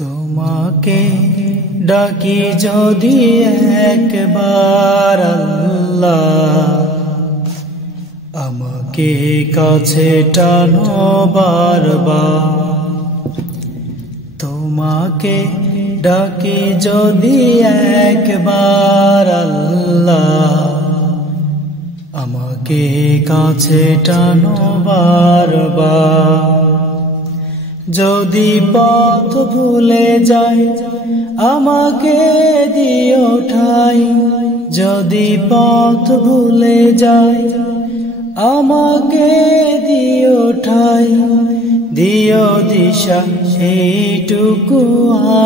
তোমাকে ডাকি যদি একবার আল্লাহ, আমাকে কাছে টানো বারবার। তোমাকে ডাকি যদি একবার আল্লাহ, আমাকে কাছে টানো বারবার। যদি পথ ভুলে যাই আমাকে দিও ঠাই, যদি পথ ভুলে যাই আমাকে দিও ঠাই। দিও দিশা এইটুকু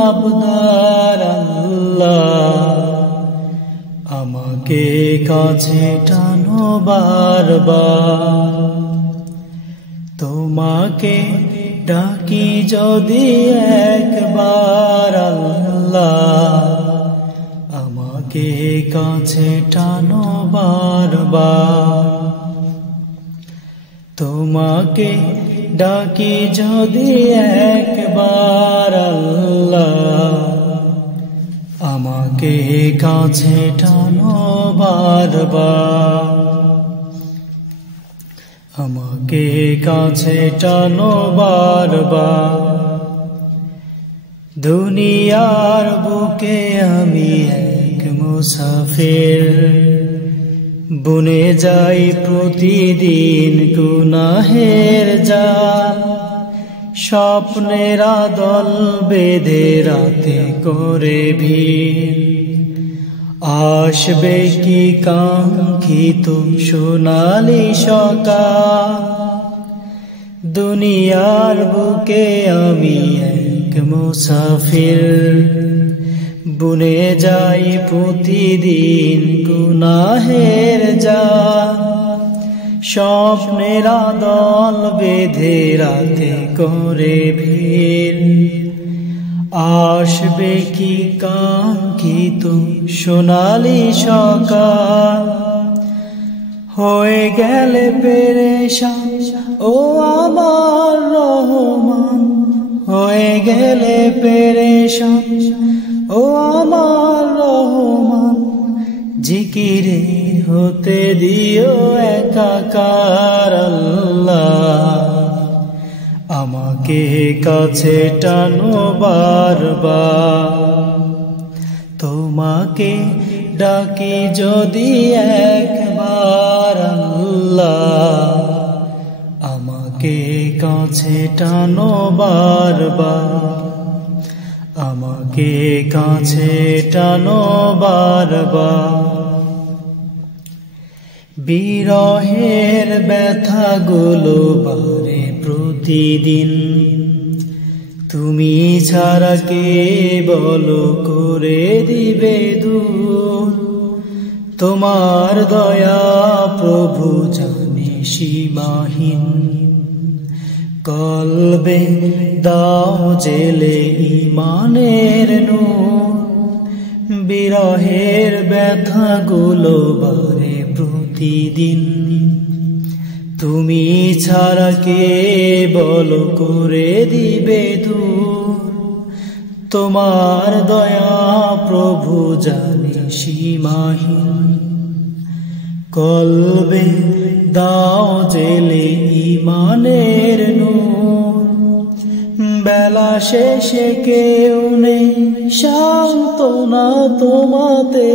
আবদার আল্লাহ, আমাকে কাছে টানো বারবার। তোমাকে ডাকি যদি একবার আল্লাহ, আমাকে কাছে টানো বারবার। তোমাকে ডাকি যদি একবার আল্লাহ, আমাকে কাছে টানো বারবার। আমাকে কাছে টানো বারবার। দুনিয়ার বুকে আমি এক মুসাফির, বুনে যাই প্রতিদিন গুনাহের জাল। স্বপ্নের আদল বেঁধে রাতে করে ভিড়, আসবে কি কাঙ্ক্ষিত সোনালি সকাল। দুনিয়ার বুকে আমি এক মুসাফির, বুনে যাই প্রতিদিন গুনাহের জাল। স্বপ্নের আদল বেঁধে রাতে করে ভিড়, আসবে কি কাঙ্ক্ষিত সোনালি সকাল। হয়ে গেলে পেরেশান ও আমার রহমান, হয়ে গেলে পেরেশান ও আমার রহমান। জিকিরে হতে দিও একাকার আল্লাহ, আমাকে কাছে টানো বারবার। তোমাকে ডাকি যদি একবার আল্লাহ, আমাকে কাছে টানো বারবার। আমাকে কাছে টানো বারবার। বিরহের ব্যথাগুলো বারে প্রতিদিন, তুমি ছাড়া কে বলো করে দিবে দূর। তোমার দয়া প্রভু জানে সীমাহীন, কলবে দাও জেলে ঈমানের নূর। বিরহের ব্যথাগুলো বারে প্রতিদিন, তুমি ছাড়া কে বলো করে দিবে দূর। তোমার দয়া প্রভু জানে সীমাহীন, কলবে দাও জেলে ঈমানের নূর। বেলা শেষে কেউ নেই সান্ত্বনা তোমাতে,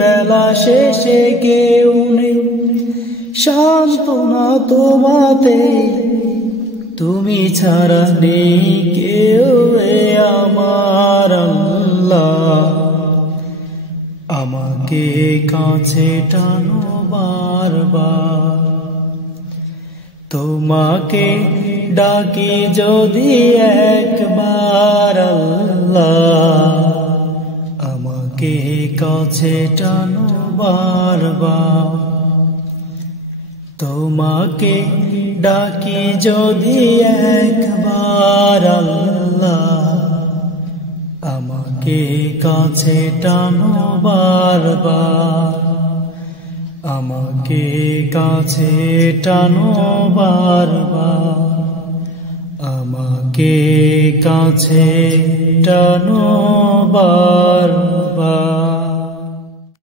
বেলা শেষে কেউ নেই সান্ত্বনা তোমাতে। তুমি ছাড়া নেই কেউ এ আমার আল্লাহ, আমাকে কাছে টানো বারবার। তোমাকে ডাকি যদি একবার আল্লাহ, আমাকে কাছে টানো বারবার। তোমাকে ডাকি যদি একবার আল্লাহ, আমাকে কাছে টানো বারবার। আমাকে কাছে টানো বারবার। আমাকে কাছে টানো বারবার।